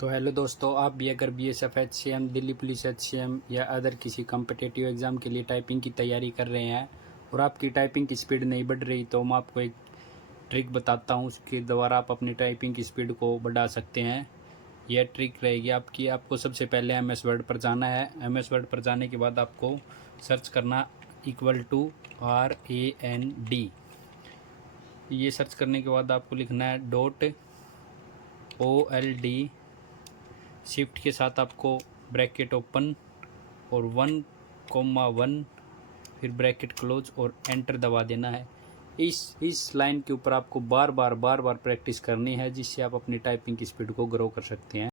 तो हेलो दोस्तों, आप भी अगर BSF HCM, Delhi police HCM या अदर किसी कम्पिटिटिव एग्ज़ाम के लिए टाइपिंग की तैयारी कर रहे हैं और आपकी टाइपिंग की स्पीड नहीं बढ़ रही, तो मैं आपको एक ट्रिक बताता हूं। उसके द्वारा आप अपनी टाइपिंग की स्पीड को बढ़ा सकते हैं। यह ट्रिक रहेगी आपकी। आपको सबसे पहले एमएस वर्ड पर जाना है। एमएस वर्ड पर जाने के बाद आपको सर्च करना =RAND। ये सर्च करने के बाद आपको लिखना है .OLD, शिफ्ट के साथ आपको ब्रैकेट ओपन और 1,1 फिर ब्रैकेट क्लोज और एंटर दबा देना है। इस लाइन के ऊपर आपको बार बार प्रैक्टिस करनी है, जिससे आप अपनी टाइपिंग की स्पीड को ग्रो कर सकते हैं।